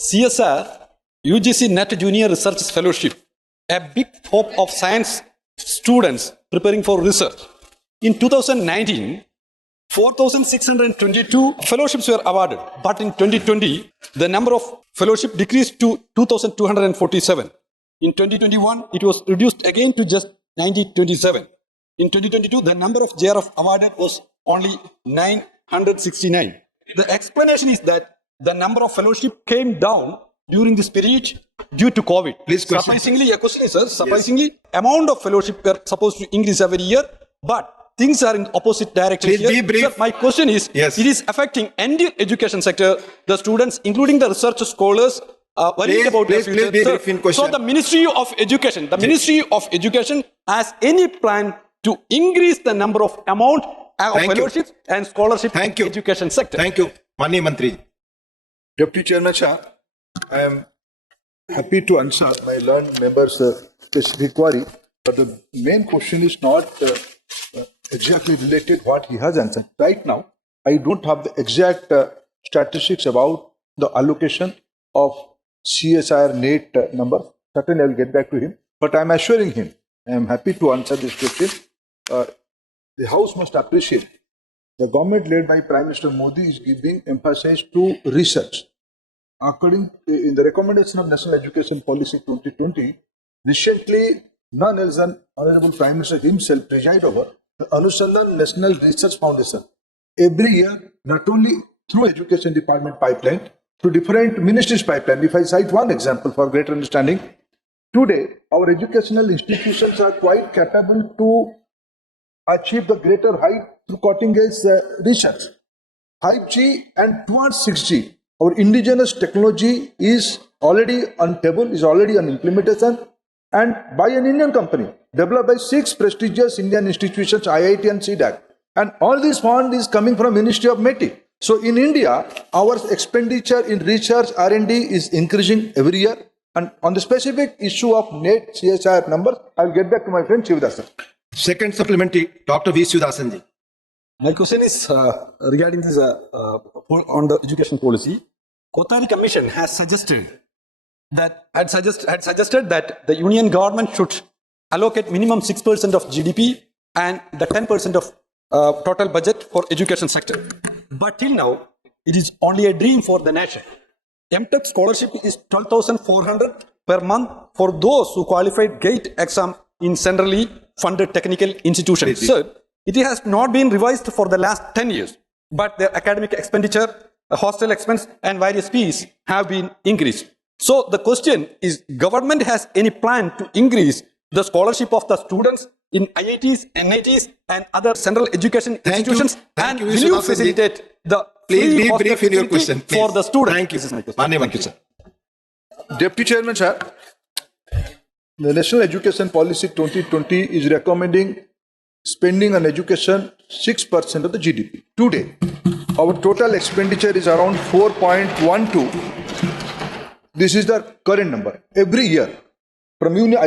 CSR, UGC NET Junior Research Fellowship, a big hope of science students preparing for research. In 2019, 4,622 fellowships were awarded, but in 2020, the number of fellowship decreased to 2,247. In 2021, it was reduced again to just 927. In 2022, the number of JRF awarded was only 969. The explanation is that the number of fellowship came down during this period due to COVID. Please question. Surprisingly, a question is, sir, surprisingly, amount of fellowship were supposed to increase every year, but things are in opposite direction. Please here. be brief. Sir, my question is, Yes. it is affecting entire education sector, the students, including the research scholars, worried about their please future. be Sir, brief in question. so the Ministry of Education, has any plan to increase the number of amount of Thank you. fellowships and scholarship Thank in you. education sector? Thank you. Mani Mantri. Deputy Chairman Shah, I am happy to answer my learned members' specific query, but the main question is not exactly related what he has answered. Right now, I don't have the exact statistics about the allocation of CSIR NET number. Certainly, I will get back to him, but I am assuring him, I am happy to answer this question. The House must appreciate the government led by Prime Minister Modi is giving emphasis to research. According in the recommendation of National Education Policy 2020, recently none else than Honorable Prime Minister himself preside over the Anusandhan National Research Foundation. Every year, not only through Education Department pipeline, through different ministries pipeline. If I cite one example for greater understanding, today our educational institutions are quite capable to achieve the greater height through cutting-edge research. 5G and towards 6G, our indigenous technology is already on table, is already on implementation, and by an Indian company, developed by 6 prestigious Indian institutions, IIT and CDAC. And all this fund is coming from Ministry of METI. So in India, our expenditure in research R&D is increasing every year. And on the specific issue of NET CSIR numbers, I will get back to my friend Shivadas. Second supplementary, Dr. V. Sudhasan ji. My question is regarding this on the education policy. Kothari Commission has suggested that the union government should allocate minimum 6% of GDP and the 10% of total budget for education sector. But till now, it is only a dream for the nation. MTech scholarship is 12,400 per month for those who qualified GATE exam in centrally funded technical institutions. Sir, it has not been revised for the last 10 years, but their academic expenditure, hostel expense and various fees have been increased. So the question is, government has any plan to increase the scholarship of the students in IITs, NITs and other central education institutions? Thank and you, will you Vishwanath ji. facilitate the Please free be hostel brief in your facility question. Please. for the students? Thank you. This is my question. Mani Thank Mantri, you. sir. Deputy Chairman, sir, the National Education Policy 2020 is recommending spending on education 6% of the GDP. Today, our total expenditure is around 4.12. This is the current number. Every year, from union,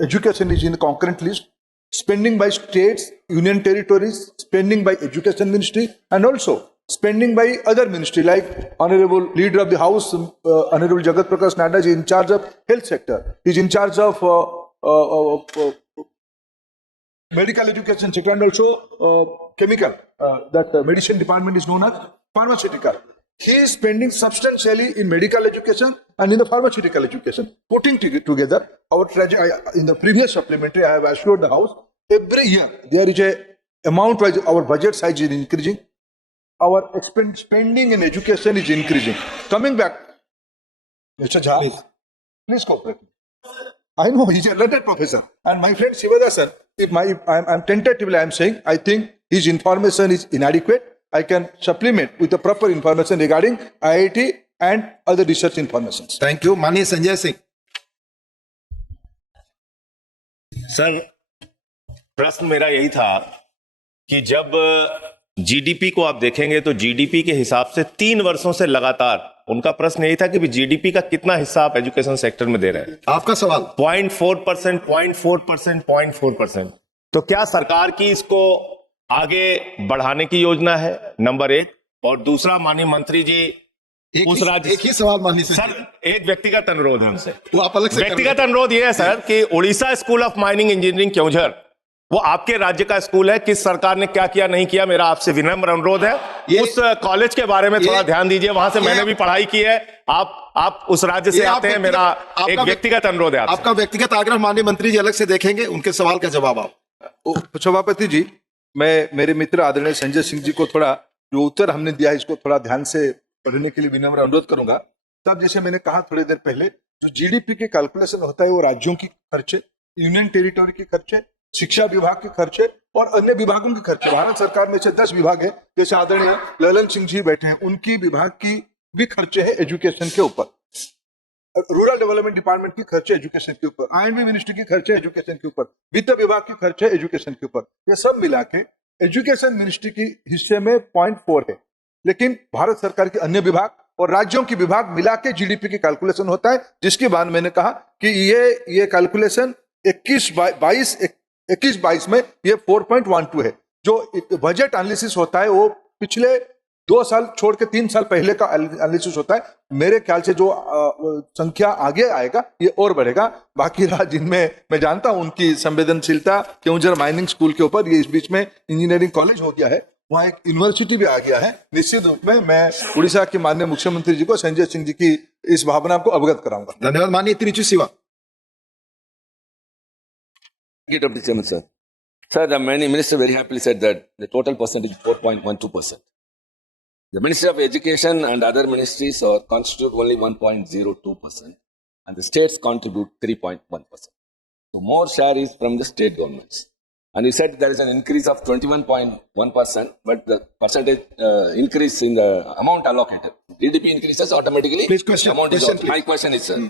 education is in the concurrent list. Spending by states, union territories, spending by education ministry, and also spending by other ministry like Honorable Leader of the House, Honorable Jagat Prakash Nadda is in charge of health sector. He is in charge of medical education sector and also chemical. That medicine department is known as pharmaceutical. He is spending substantially in medical education and in the pharmaceutical education. Putting together our in the previous supplementary, I have assured the House, every year there is a amount wise our budget size is increasing. Our spending in education is increasing. Coming back, Mr. Jha, please cooperate. I know he's a learned professor, and my friend Shivadasan. I'm tentatively I'm saying I think his information is inadequate. I can supplement with the proper information regarding IIT and other research informations. Thank you. Mani Sanjay Singh. Sir, प्रश्न मेरा यही था कि जब GDP को आप देखेंगे तो जीडीपी के हिसाब से 3 वर्षों से लगातार उनका प्रश्न यही था कि जीडीपी का कितना हिस्सा आप एजुकेशन सेक्टर में दे रहे हैं। आपका सवाल 0.4%, 0.4%, 0.4%। तो क्या सरकार की इसको आगे बढ़ाने की योजना है? नंबर 1। और दूसरा, माननीय मंत्री जी, उस राज्य एक ही सवाल माननीय संजय सर एक व्यक्तिगत अनुरोध है हमसे। वो आप अलग से कर व्यक्तिगत अनुरोध यह है सर कि Orissa school of mining engineering Keonjhar वो आपके राज्य का स्कूल है, किस सरकार ने क्या किया नहीं किया, मेरा आपसे विनम्र अनुरोध है उस कॉलेज के बारे में थोड़ा ध्यान दीजिए। वहां से मैंने भी पढ़ाई की है, आप उस राज्य से आते हैं, मेरा एक व्यक्तिगत अनुरोध है आपसे। आपका व्यक्तिगत आग्रह माननीय मंत्री जी अलग से देखेंगे, उनके सवाल का जवाब आप। सभापति जी, मैं मेरे मित्र आदरणीय संजय सिंह जी को थोड़ा जो उत्तर हमने दिया है इसको थोड़ा ध्यान से पढ़ने के लिए विनम्र अनुरोध करूंगा। तब जैसे मैंने कहा थोड़ी देर पहले, जो जीडीपी के कैलकुलेशन होता है वो राज्यों की खर्चे, यूनियन टेरिटोरी के खर्चे, शिक्षा विभाग के खर्चे और अन्य विभागों के खर्चे। भारत सरकार में से 10 विभाग है, जैसे आदरणीय ललन सिंह जी बैठे हैं, उनकी विभाग की भी खर्चे है एजुकेशन के ऊपर, रूरल डेवलपमेंट डिपार्टमेंट की खर्चे एजुकेशन के ऊपर, आईएनबी मिनिस्ट्री की खर्चे एजुकेशन के ऊपर, वित्त विभाग की खर्चे एजुकेशन के ऊपर। ये सब मिला के एजुकेशन मिनिस्ट्री की हिस्से में 0.4 है, लेकिन भारत सरकार के अन्य विभाग और राज्यों की विभाग मिला के जीडीपी की कैलकुलेशन होता है, जिसके बाद मैंने कहा कि ये कैलकुलेशन 21-22 में ये 4.12 है। जो बजट एनालिसिस होता है वो पिछले 2 साल छोड़ के 3 साल पहले का एनालिसिस होता है। मेरे ख्याल से जो संख्या आगे आएगा ये और बढ़ेगा। बाकी राज्य जिनमें मैं जानता हूं उनकी संवेदनशीलता, क्योंझर माइनिंग स्कूल के ऊपर, ये इस बीच में इंजीनियरिंग कॉलेज हो गया है, वहाँ एक यूनिवर्सिटी भी आ गया है। निश्चित रूप में मैं उड़ीसा के माननीय मुख्यमंत्री जी को, संजय सिंह जी की इस भावना को अवगत कराऊंगा। धन्यवाद। माननीय तिरुचि सिवा। Deputy Chairman, sir. Sir, the Minister very happily said that the total percentage is 4.12%. The Ministry of Education and other ministries constitute only 1.02%, and the states contribute 3.1%. So more share is from the state governments. And you said there is an increase of 21.1%, but the percentage increase in the amount allocated. GDP increases automatically. Please question. The amount is Question, also. please. My question is, sir.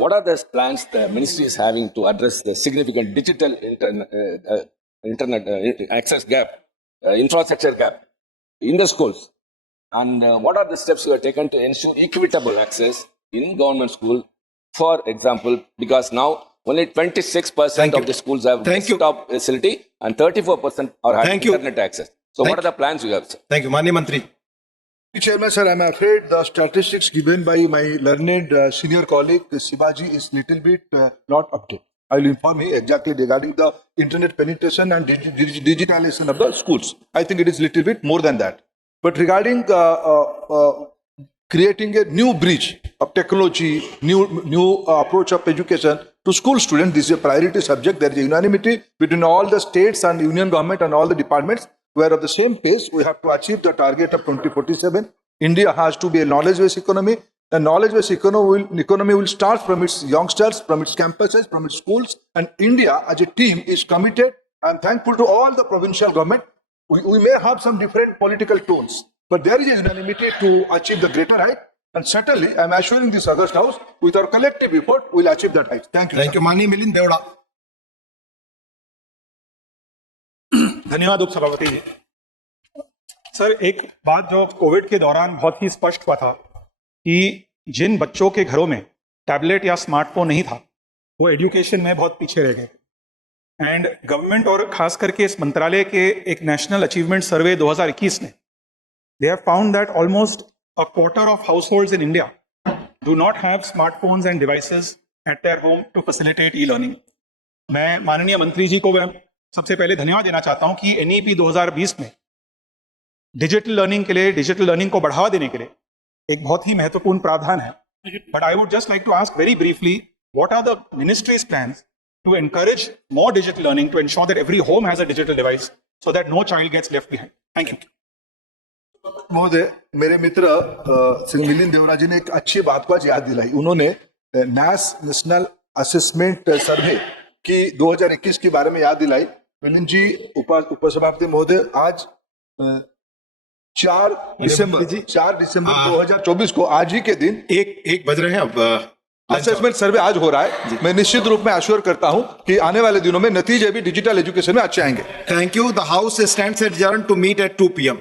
What are the plans the ministry is having to address the significant digital internet access gap, infrastructure gap in the schools? And what are the steps you have taken to ensure equitable access in government school? For example, because now only 26% Thank of you. the schools have Thank you. desktop facility and 34% are having Thank you. internet access. So Thank what are the plans you have, sir? Thank you. माननीय मंत्री। Chairman, sir, I'm afraid the statistics given by my learned senior colleague Shivaji is little bit not up to. I will inform you exactly regarding the internet penetration and digitalization of the schools. I think it is little bit more than that. But regarding creating a new bridge of technology, new approach of education to school students, this is a priority subject. There is unanimity between all the states and union government and all the departments. We are of the same pace. We have to achieve the target of 2047. India has to be a knowledge-based economy. The knowledge-based economy will start from its youngsters, from its campuses, from its schools. And India, as a team, is committed. I am thankful to all the provincial government. We may have some different political tones, but there is a unanimity to achieve the greater height. And certainly, I am assuring this August House, with our collective effort, we will achieve that height. Thank you. Thank you. माननीय मिलिंद देवड़ा। धन्यवाद उपसभापति जी। Sir, एक बात जो Covid के दौरान बहुत ही स्पष्ट हुआ था कि जिन बच्चों के घरों में टैबलेट या स्मार्टफोन नहीं था वो एजुकेशन में बहुत पीछे रह गए। एंड गवर्नमेंट और खास करके इस मंत्रालय के एक नेशनल अचीवमेंट सर्वे 2021 ने they have found that almost a quarter of households in India do not have smartphones and devices at their home to facilitate e-learning. मैं माननीय मंत्री जी को सबसे पहले धन्यवाद देना चाहता हूं कि NEP 2020 में डिजिटल लर्निंग के लिए, डिजिटल लर्निंग को बढ़ावा देने के लिए एक बहुत ही महत्वपूर्ण प्रावधान है। But I would just like to ask very briefly, what are the ministry's plans to encourage more digital learning to ensure that every home has a digital device so that no child gets left behind? Thank you. महोदय, मेरे मित्र श्री मिलिंद देवरा जी ने एक अच्छी बात को आज याद दिलाई। उन्होंने नेशनल असेसमेंट सर्वे की 2021 के बारे में याद दिलाई। मिलिंद जी, उपसभापति महोदय, आज 4 दिसंबर 2024 को आज ही के दिन एक बज रहे हैं अब। असेसमेंट सर्वे आज हो रहा है। मैं निश्चित रूप में आश्वस्त करता हूं कि आने वाले दिनों में नतीजे भी डिजिटल एजुकेशन में अच्छे आएंगे। Thank you. The house stands adjourned to meet at 2 PM